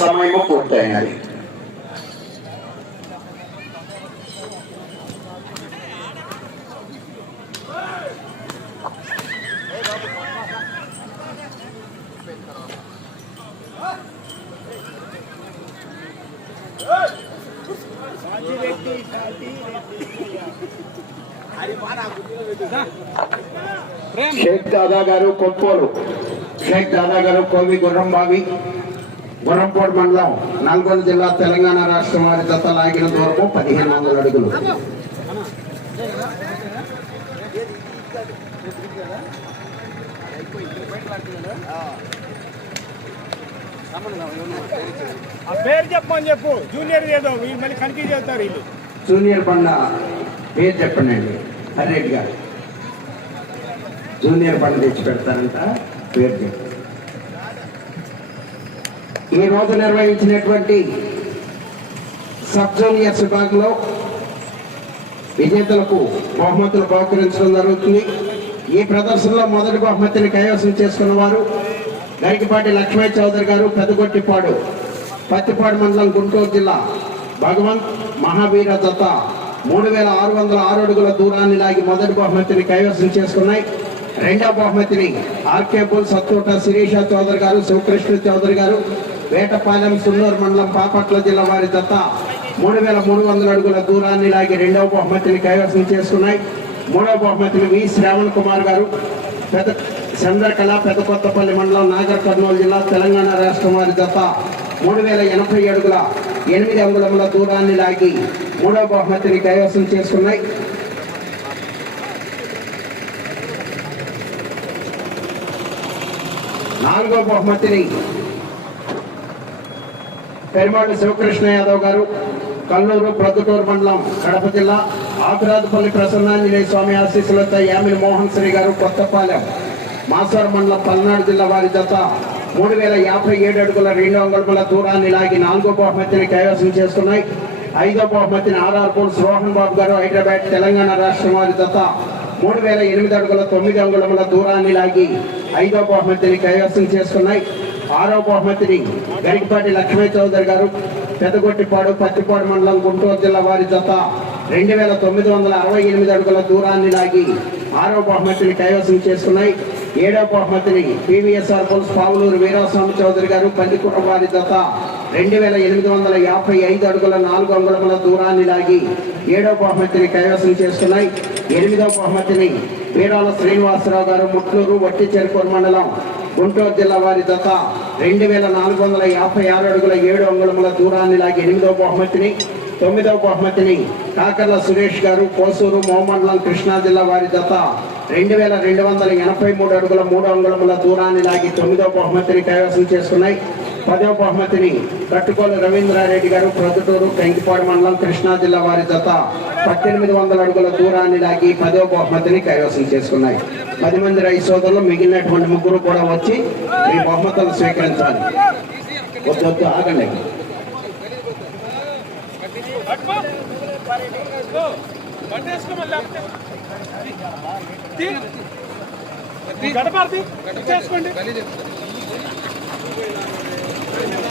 సమయము పూర్తయినది షేక్ దాదా గారు కొప్పోలు షేక్ దాదా గారు కోవి గుర్రంబావి గుర్రంపోడు మండలం నల్గొండ జిల్లా తెలంగాణ రాష్ట్రం వారి జత లాగిన దూరము పదిహేను వందల అడుగులు. ఆ పేరు చెప్పమని చెప్పు. జూనియర్ ఏదో మళ్ళీ కన్ఫ్యూజ్ అవుతారు వీళ్ళు. జూనియర్ బండ పేరు చెప్పండి అండి హరిరెడ్డి గారు. జూనియర్ బండ తెచ్చి పెడతారంట పేరు చెప్పండి. ఈ రోజు నిర్వహించినటువంటి సబ్ జూనియర్స్ విభాగంలో విజేతలకు బహుమతులు బహుకరించడం జరుగుతుంది. ఈ ప్రదర్శనలో మొదటి బహుమతిని కైవసం చేసుకున్న వారు గరికపాటి లక్ష్మయ్య చౌదరి గారు పెద్దగొట్టిపాడు పత్తిపాడు మండలం గుంటూరు జిల్లా భగవంత్ మహావీర దత్త మూడు వేల ఆరు వందల ఆరు అడుగుల దూరాన్ని లాగి మొదటి బహుమతిని కైవసం చేసుకున్నాయి. రెండవ బహుమతిని ఆర్కే బుల్ సత్తోట శిరీష చౌదరి గారు శివకృష్ణ చౌదరి గారు వేటపాలెం సున్నూరు మండలం పాపట్ల జిల్లా వారి జత మూడు వేల మూడు వందల అడుగుల దూరాన్ని లాగి రెండవ బహుమతిని కైవసం చేసుకున్నాయి. మూడవ బహుమతిని వి శ్రావణ్ కుమార్ గారు. పెద్ద చంద్రకళ పెద్ద కొత్తపల్లి మండలం నాగర్ కర్నూలు జిల్లా తెలంగాణ రాష్ట్రం వారి జత మూడు వేల ఎనభై అడుగుల ఎనిమిది అంగుళముల దూరాన్ని లాగి మూడవ బహుమతిని కైవసం చేసుకున్నాయి. నాలుగో బహుమతిని పెరుమాడు శివకృష్ణ యాదవ్ గారు కల్లూరు ప్రొద్దుటూరు మండలం కడప జిల్లా ఆకురాజుపల్లి ప్రసన్నాంజనేయ స్వామి ఆశీస్సులతో యామిని మోహన్ శ్రీ గారు కొత్తపాలెం మాసార్ మండలం పల్నాడు జిల్లా వారి జత మూడు వేల యాభై ఏడు అడుగుల రెండు అంగుళముల దూరాన్ని లాగి నాలుగో బహుమతిని కైవసం చేసుకున్నాయి. ఐదో బహుమతిని ఆర్ఆర్ పోల్స్ రోహన్ బాబు గారు హైదరాబాద్ తెలంగాణ రాష్ట్రం వారి జత మూడు వేల ఎనిమిది అడుగుల తొమ్మిది అంగుళముల దూరాన్ని లాగి ఐదో బహుమతిని కైవసం చేసుకున్నాయి. ఆరో బహుమతిని గరికపాటి లక్ష్మీ చౌదరి గారు పెదగొట్టిపాడు పత్తిపాడు మండలం గుంటూరు జిల్లా వారి జత రెండు వేల తొమ్మిది వందల అరవై ఎనిమిది అడుగుల దూరాన్ని లాగి ఆరో బహుమతిని కైవసం చేసుకున్నాయి. ఏడో బహుమతిని పివిఎస్ఆర్ పుల్స్ పావులూరు వీరాస్వామి చౌదరి గారు పల్లికుట వారి జత రెండు వేల ఎనిమిది వందల యాభై ఐదు అడుగుల నాలుగు అంగుళముల దూరాన్ని లాగి ఏడో బహుమతిని కైవసం చేసుకున్నాయి. ఎనిమిదో బహుమతిని వీరాల శ్రీనివాసరావు గారు ముట్లూరు వట్టి చెరుకూరు మండలం గుంటూరు జిల్లా వారి జత రెండు వేల నాలుగు వందల యాభై ఆరు అడుగుల ఏడు అంగుళముల దూరాన్ని లాగి ఎనిమిదో బహుమతిని తొమ్మిదవ బహుమతిని కాకర్ల సురేష్ గారు కోసూరు మోమండలం కృష్ణా జిల్లా వారి జత రెండు వేల రెండు వందల ఎనభై మూడు అడుగుల మూడు అంగుళముల దూరాన్ని లాగి తొమ్మిదవ బహుమతిని కైవసం చేసుకున్నాయి. పదవ బహుమతిని కట్టుకోలు రవీంద్రారెడ్డి గారు ప్రొద్దుటూరు కంకిపాడు మండలం కృష్ణా జిల్లా వారి జత పద్దెనిమిది వందల అడుగుల దూరాన్ని లాగి పదవ బహుమతిని కైవసం చేసుకున్నాయి. పది మంది రైతు సోదరులు మిగిలినటువంటి ముగ్గురు కూడా వచ్చి ఈ బహుమతులు స్వీకరించాలి. వద్దు ఆగండి. పట్టుకో చేసుకోండి Thank you.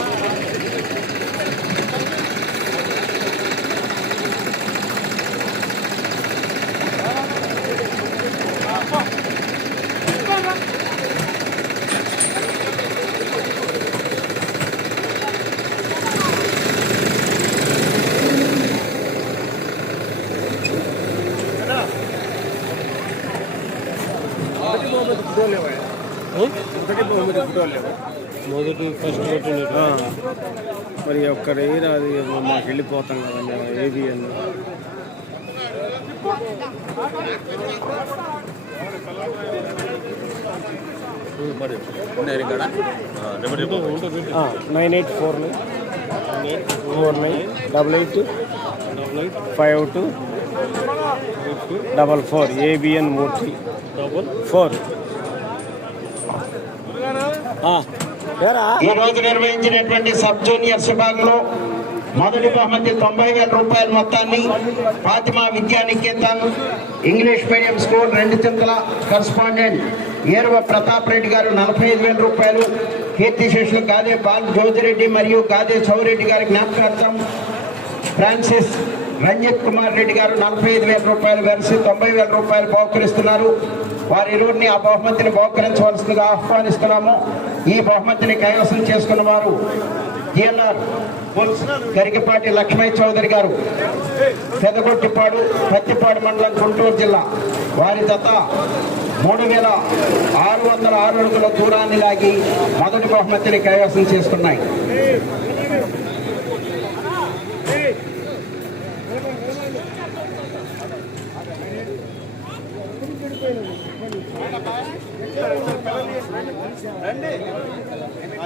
మొదటి ఫస్ట్ కొట్టినట్టు మరి ఒక్కడ ఏరా అది మాకు వెళ్ళిపోతాం కదండి ఏది అని nine eight four nine. Four nine double eight double eight. Five two. Double four. ABN Murthy double. Four. ఈ రోజు నిర్వహించినటువంటి సబ్ జూనియర్స్ విభాగంలో మొదటి బహుమతి తొంభై వేల రూపాయల మొత్తాన్ని ఫాతిమా విద్యా నికేతన్ ఇంగ్లీష్ మీడియం స్కూల్ రెండు చింతల కరస్పాండెంట్ ఏరువ ప్రతాప్ రెడ్డి గారు నలభై ఐదు వేల రూపాయలు కీర్తిశేషులు గాదే బాల్ జోజిరెడ్డి మరియు గాదే చౌరెడ్డి గారి జ్ఞాపకార్థం ఫ్రాన్సిస్ రంజిత్ కుమార్ రెడ్డి గారు నలభై ఐదు వేల రూపాయలు వెరసి తొంభై వేల రూపాయలు బహుకరిస్తున్నారు. వారి ఇరువురిని ఆ బహుమతిని బహుకరించవలసిందిగా ఆహ్వానిస్తున్నాము. ఈ బహుమతిని కైవసం చేసుకున్న వారు జిఎల్ఆర్ గరికపాటి లక్ష్మయ్య చౌదరి గారు పెదగొట్టిపాడు పత్తిపాడు మండలం గుంటూరు జిల్లా. వారి జత మూడు వేల ఆరు వందల ఆరు అడుగుల దూరాన్ని లాగి మొదటి బహుమతిని కైవసం చేసుకున్నాయి.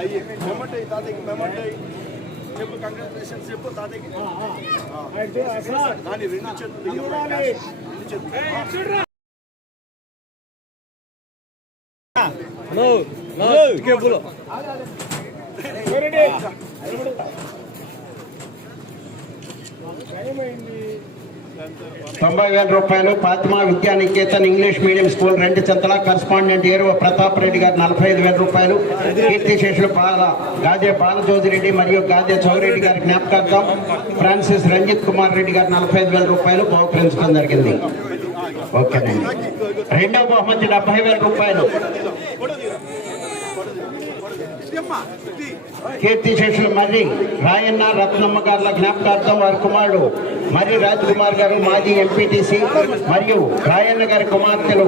అయ్యి మెమట్ తాతయ్యకి చెప్పు కంగ్రాచులేషన్స్ చెప్పు తాతయ్యకి. దాని రెండు చేతులు ఇవ్వాలి. రెండు చేతులు నో నో కేబుల్ తొంభై వేల రూపాయలు పాతిమా విద్యా నికేతన్ ఇంగ్లీష్ మీడియం స్కూల్ రెండు చెంతల కరస్పాండెంట్ ఏరువ ప్రతాప్ రెడ్డి గారు నలభై ఐదు వేల రూపాయలు. కీర్తిశేషులు బాల గాదే బాలజోజిరెడ్డి మరియు గాదే చౌరెడ్డి గారి జ్ఞాపకార్థం ఫ్రాన్సిస్ రంజిత్ కుమార్ రెడ్డి గారు నలభై ఐదు వేల రూపాయలు బహుకరించడం జరిగింది. ఓకేనండి. రెండవ బహుమతి డెబ్బై వేల రూపాయలు. కీర్తి శేషులు మర్రి రాయన్న రత్నమ్మ గారుల జ్ఞాపకార్థం వారి కుమారుడు మర్రి రాజ్ కుమార్ గారు మాజీ ఎంపీటీసీ మరియు రాయన్న గారి కుమార్తెలు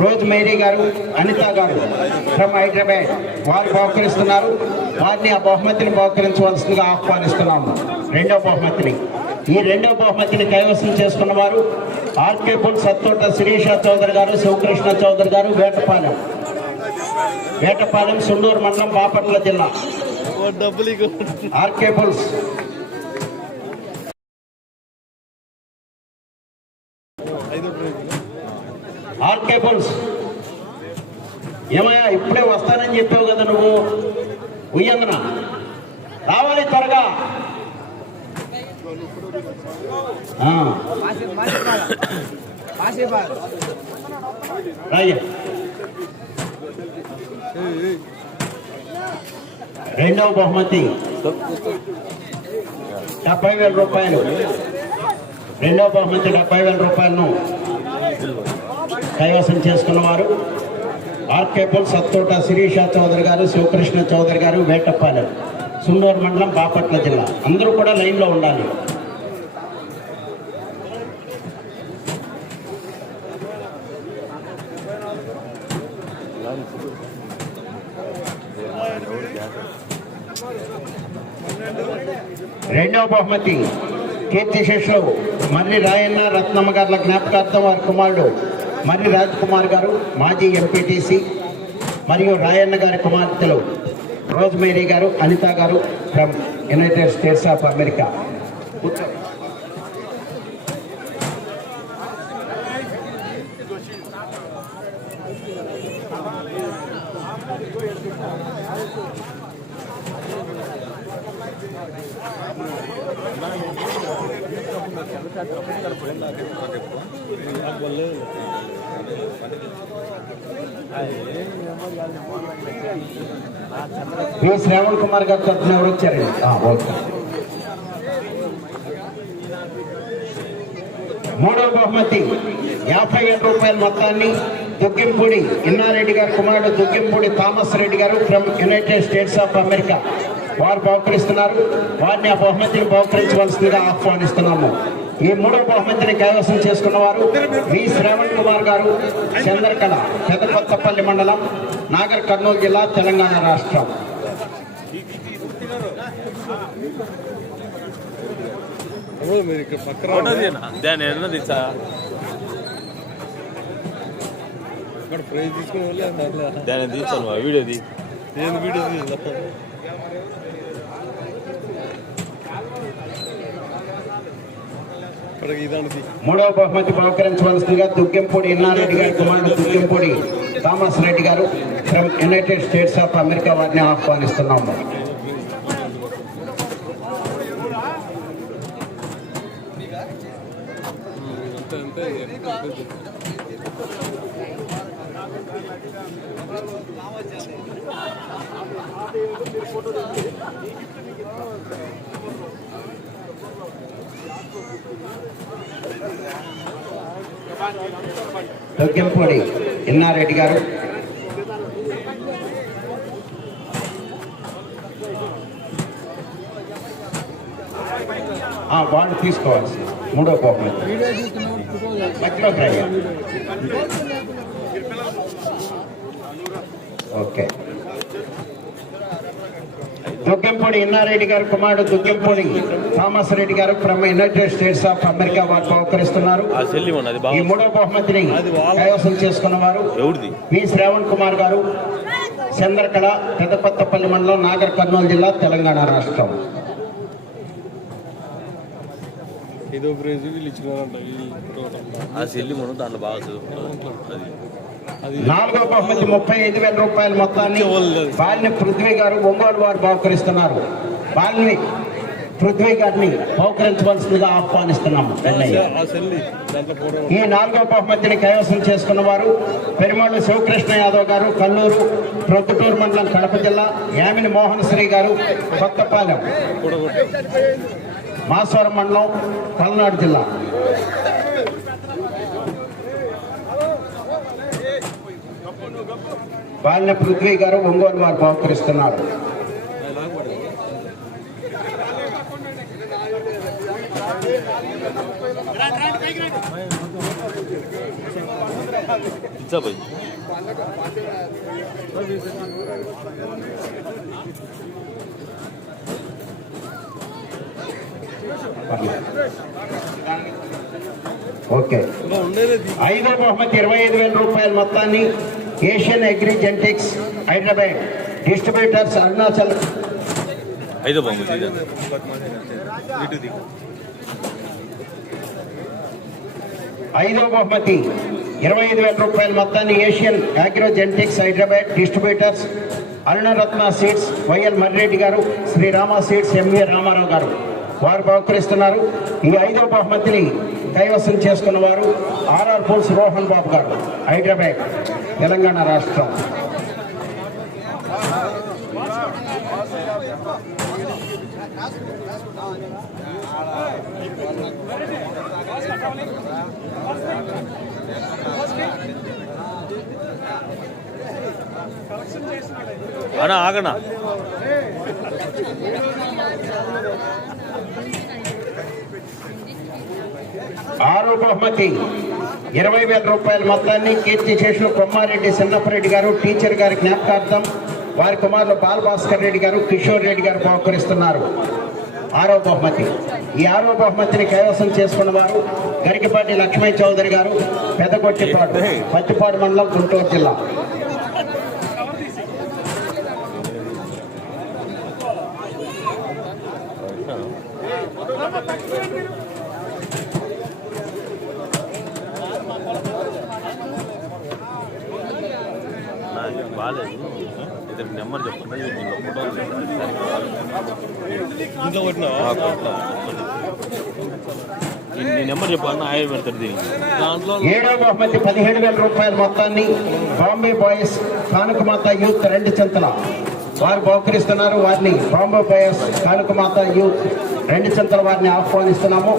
రోజ్ మేరీ గారు అనిత గారు ఫ్రమ్ హైదరాబాద్. వారు బహుకరిస్తున్నారు. వారిని ఆ బహుమతిని బహుకరించవలసిందిగా ఆహ్వానిస్తున్నాము. రెండో బహుమతిని. ఈ రెండో బహుమతిని కైవసం చేసుకున్న వారు ఆర్కేపుల్ సత్తోట శిరీష చౌదరి గారు శివకృష్ణ చౌదరి గారు వేటపాలెం. వేటపాలెం సుండూరు మండలం బాపట్ల జిల్లా. డబ్బులు ఇక ఆర్కే పుల్స్ ఐదు ఆర్కే పుల్స్ ఏమయ్యా ఇప్పుడే వస్తానని చెప్పావు కదా నువ్వు? ఉయ్యంగన రావాలి త్వరగా. రాయ్య. రెండవ బహుమతి. డెబ్బై వేల రూపాయలు. రెండవ బహుమతి డెబ్బై వేల రూపాయలను కైవసం చేసుకున్నవారు. ఆర్కేపుల్ సత్తోట శిరీష చౌదరి గారు శివకృష్ణ చౌదరి గారు వేటపాలెం సుందూరు మండలం బాపట్ల జిల్లా. అందరూ కూడా లైన్లో ఉండాలి. రెండవ బహుమతి కీర్తిశేషులు మర్రి రాయన్న రత్నమ్మ గారుల జ్ఞాపకార్థం వారి కుమారుడు మర్రి రాజ్ కుమార్ గారు మాజీ ఎంపీటీసీ మరియు రాయన్న గారి కుమార్తెలు రోజ్ మేరీ గారు Anitha garu from United States of America. P Shravan Kumar garu తరఫున ఎవరు వచ్చారండి ఓకే. మూడవ బహుమతి యాభై ఏడు రూపాయల మొత్తాన్ని దుగ్గింపూడి ఇన్నారెడ్డి గారి కుమారుడు Duggimpudi Thomas Reddy garu from United States of America. వారు బహుకరిస్తున్నారు. వారిని ఆ బహుమతిని బహుకరించవలసిందిగా ఆహ్వానిస్తున్నాము. ఈ మూడవ బహుమతిని కైవసం చేసుకున్న వారు వి. శ్రావణ్ కుమార్ గారు చంద్రకళ పెద్దకొత్తపల్లి మండలం నాగర్ కర్నూలు జిల్లా తెలంగాణ రాష్ట్రం. తీసుకుని దాన్ని తీస్తాను వీడియోది నేను వీడియో మూడవ బహుమతి బహుకరించవలసిందిగా దుగ్గెంపూడి ఇన్నారెడ్డి గారి కుమారుడు Duggempudi Thomas Reddy garu from United States of America వారిని ఆహ్వానిస్తున్నాము ఫోటో అంతే ఎన్నారెడ్డి గారు. ఆ, వాళ్ళు తీసుకోవాల్సి మూడో కోపం మధ్యలోకి ఓకే. దుగ్గంపూడి ఇన్నారెడ్డి గారు కుమారుడు Duggampudi Thomas Reddy garu from United States of America వారు బహుకరిస్తున్నారు. ఈ మూడో బహుమతిని కైవసం చేసుకున్న వారు వి. శ్రావణ్ కుమార్ గారు చంద్రకళ పెద్దకొత్తపల్లి మండలం నాగర్ కర్నూలు జిల్లా తెలంగాణ రాష్ట్రం. ఏదో ప్రైజ్ వీళ్ళు ఇచ్చినారంట టోటల్ ఆ సెల్లి మనం దాంట్లో బాగా చదువుకుంటాం అది. నాలుగో బహుమతి ముప్పై ఐదు వేల రూపాయల మొత్తాన్ని బాలిని పృథ్వీ గారు ఒంగోలు వారు బహుకరిస్తున్నారు. బాలిని పృథ్వీ గారిని బహుకరించవలసిందిగా ఆహ్వానిస్తున్నాము. ఈ నాలుగో బహుమతిని కైవసం చేసుకున్న వారు పెరుమాళ్ళు శివకృష్ణ యాదవ్ గారు కల్లూరు ప్రొద్దుటూరు మండలం కడప జిల్లా యామిని మోహన్ శ్రీ గారు కొత్తపాలెం మాసవరం మండలం పల్నాడు జిల్లా. బాలిన పృథ్వీ గారు ఒంగోలు వారు బహుకరిస్తున్నారు ఇచ్చా పోయి ఓకే. ఐదో బహుమతి ఇరవై ఐదు వేల రూపాయల మొత్తాన్ని Asian agri genetics Hyderabad distributors Arunachal ఐదో బహుమతి. ఇరవై ఐదు వేల రూపాయల మొత్తాన్ని Asian agro జెంటిక్స్ Hyderabad distributors Arunaratna seeds YL Marreddy garu Srirama seeds MV Ramarao గారు. వారు బహుకరిస్తున్నారు. ఈ ఐదో బహుమతిని కైవసం చేసుకున్న వారు ఆర్ఆర్ ఫోర్స్ రోహన్ బాబు గారు హైదరాబాద్ తెలంగాణ రాష్ట్రం. అన్నా ఆగనా? ఆరో బహుమతి. ఇరవై వేల రూపాయల మొత్తాన్ని కీర్తి చేసిన కొమ్మారెడ్డి చిన్నప్పరెడ్డి గారు టీచర్ గారి జ్ఞాపకార్థం వారి కుమారులు బాలభాస్కర్ రెడ్డి గారు కిషోర్ రెడ్డి గారు బహుకరిస్తున్నారు. ఆరో బహుమతి. ఈ ఆరో బహుమతిని కైవసం చేసుకున్న వారు గరికపాటి లక్ష్మీ చౌదరి గారు పెదగొట్టిపాడు పత్తిపాడు మండలం గుంటూరు జిల్లా. బాగాలేదు. నెంబర్ చెప్పండి నీ నెంబర్ ఆయన పెడతాడు దీనికి. దాంట్లో ఏడో బహుమతి పదిహేడు వేల రూపాయల మొత్తాన్ని బాంబే బాయ్స్ కానుకమాత యూత్ రెండు చింతల. వారు బహుకరిస్తున్నారు వారిని బాంబే బాయ్స్ కానుకమాత యూత్ రెండు చింతల వారిని ఆహ్వానిస్తున్నాము.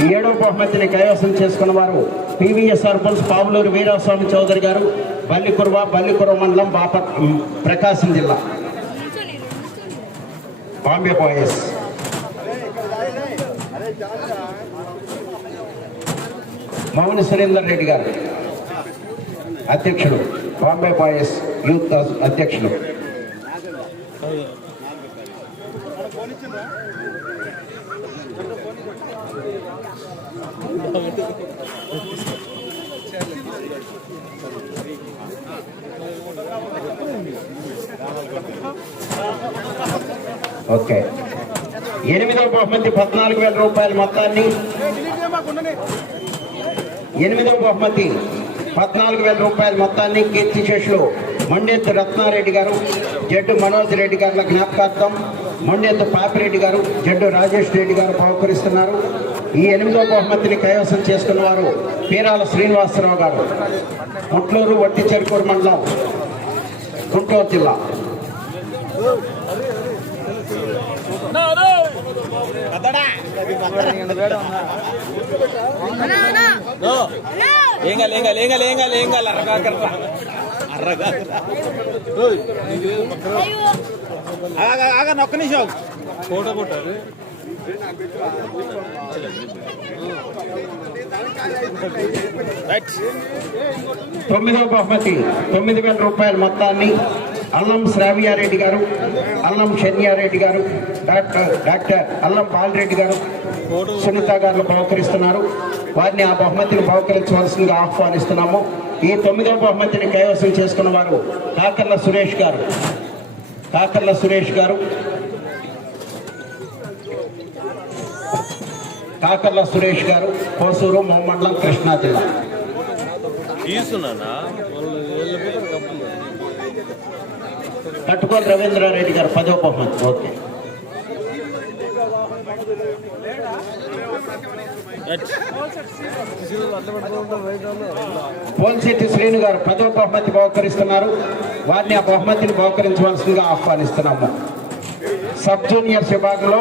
ఈ ఏడో బహుమతిని కైవసం చేసుకున్న వారు పివిఎస్ సర్పంచ్ పావులూరు వీరాస్వామి చౌదరి గారు బల్లికురువ బల్లికురువ మండలం బాపట్ ప్రకాశం జిల్లా. బాంబే బాయ్స్. మౌన సురేందర్ రెడ్డి గారు. అధ్యక్షుడు. బాంబే బాయ్స్ యూత్ అధ్యక్షుడు ఓకే. ఎనిమిదవ బహుమతి పద్నాలుగు వేల రూపాయల మొత్తాన్ని. ఎనిమిదవ బహుమతి పద్నాలుగు వేల రూపాయల మొత్తాన్ని కీర్తి శేషులు మొండెత్తు రత్నారెడ్డి గారు జడ్డు మనోజ్ రెడ్డి గారుల జ్ఞాపకార్థం మండేత్తు పాపిరెడ్డి గారు జడ్డు రాజేష్ రెడ్డి గారు బహుకరిస్తున్నారు. ఈ ఎనిమిదవ బహుమతిని కైవసం చేసుకున్న వారు పీరాల శ్రీనివాసరావు గారు. ముట్లూరు వట్టి చెరుకూరు మండలం గుంటూరు జిల్లా. లేంగా లేంగా లేంగా లేంగా లేంగా అర్రగా అర్రగా ఆగా ఆగా ఒక్క నిమిషం. ఫోటో కొట్టారు రైట్. తొమ్మిదవ బహుమతి తొమ్మిది వేల రూపాయల మొత్తాన్ని అల్లం శ్రావ్యారెడ్డి గారు అల్లం శన్యారెడ్డి గారు డాక్టర్ డాక్టర్ అల్లం బాలరెడ్డి గారు సునీత గారు బహుకరిస్తున్నారు. వారిని ఆ బహుమతిని బహుకరించవలసిందిగా ఆహ్వానిస్తున్నాము. ఈ తొమ్మిదవ బహుమతిని కైవసం చేసుకున్న వారు కాకర్ల సురేష్ గారు. కాకర్ల సురేష్ గారు. కాకర్ల సురేష్ గారు కోసూరు మొహమ్మడ్లం కృష్ణా జిల్లా. తీసుకున్నానా రవీంద్రారెడ్డి గారు పదో బహుమతి. ఓకే. పోల్శెట్టి శ్రీను గారు పదో బహుమతి బహుకరిస్తున్నారు. వారిని ఆ బహుమతిని బహుకరించవలసిందిగా ఆహ్వానిస్తున్నాము. సబ్ జూనియర్స్ విభాగంలో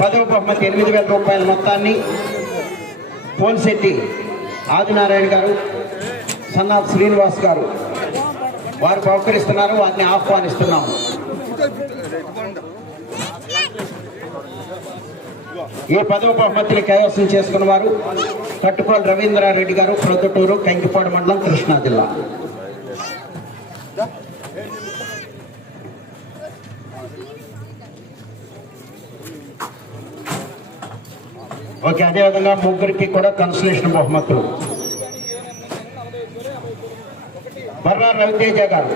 పదవ బహుమతి ఎనిమిది వేల రూపాయల మొత్తాన్ని పోల్శెట్టి ఆదినారాయణ గారు సన్నాఫ్ శ్రీనివాస్ గారు వారు బహుకరిస్తున్నారు వారిని ఆహ్వానిస్తున్నాం. ఈ పదవ బహుమతిని కైవసం చేసుకున్న వారు కట్టుకోలు రవీంద్రారెడ్డి గారు ప్రొద్దుటూరు కంకిపాడు మండలం కృష్ణా జిల్లా. ఓకే అదేవిధంగా ముగ్గురికి కూడా కన్సలేషన్ బహుమతులు. బర్రా రవితేజ గారు.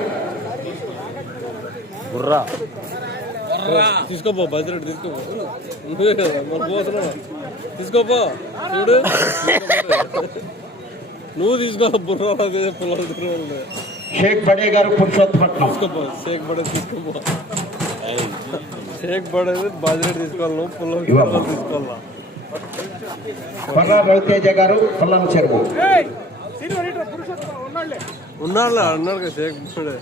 బుర్రా. తీసుకోపో బజ్రెడ్ తీసుకోపో. నువ్వే కదా మన పోతున్నావు తీసుకోపో చూడు. నువ్వు తీసుకో బుర్ర తిరుగుతుంది షేక్ బడే గారు పురుషోత్తపట్నం తీసుకోపో షేక్ పడేది తీసుకోపో. షేక్ పడేది బాజిరెడ్ తీసుకోవాలి నువ్వు. పుల్లలు తీసుకోవాలా? బర్రా రవితేజ గారు పొల్లం చెరువు. ఉన్నాడు అన్నాడు కదా షేక్ పడే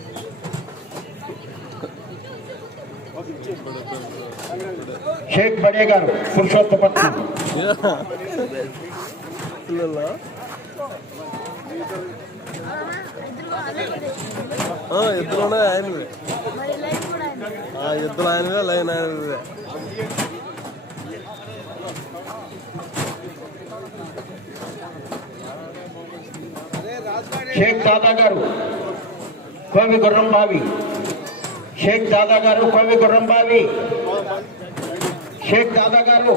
షేక్ బడే గారు పురుషోత్తపట్నం ఎద్దులోనే ఆయనవి ఆ, ఎద్దులు ఆయనవే లైన్ ఆయనవే షేక్ దాదా గారు కోవి గుర్రం బావి. షేక్ దాదా గారు కోవి గుర్రం బావి. షేక్ దాదా గారు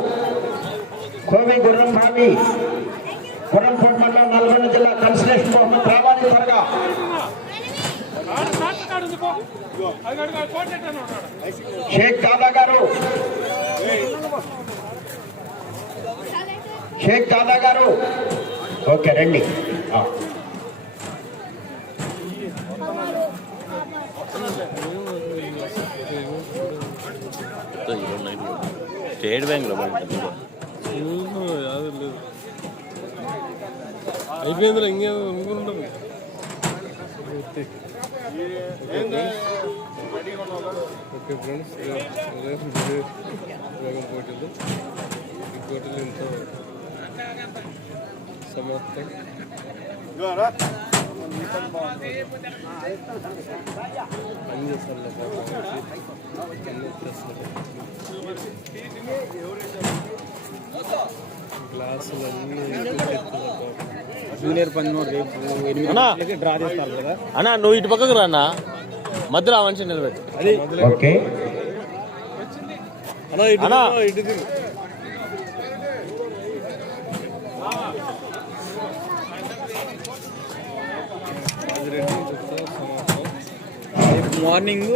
కోవి గుర్రం బావి. గుర్రంపూడి మండలం నల్గొండ జిల్లా కన్సలేషన్ బహుమతి రావాలి త్వరగా. షేక్ దాదా గారు షేక్ దాదా గారు. ఓకే రండి. സ്റ്റേറ്റ് ബാങ്കിലോ ഓക്കെ ഫ്രണ്ട്സ് വേഗം പോയിട്ടുണ്ട്. റിപ്പോർട്ടിൽ സമർത്ഥം. గ్లాసులు జూనియర్ రేపు. గంటలకి డ్రా చేస్తారు కదా. అన్నా నువ్వు ఇటు పక్కకు రా అన్న. మధ్యలో ఆ మనిషి నిలబెట్టు. అది. అన్నా ఇటు అన్నా. తిరుగు, ఇటు తిరుగు. అది రెడీ చెప్తా సమాప్తం రేపు మార్నింగ్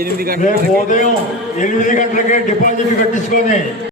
ఎనిమిది గంటలకి. రేపు ఉదయం ఎనిమిది గంటలకే డిపాజిట్ కట్టించుకొని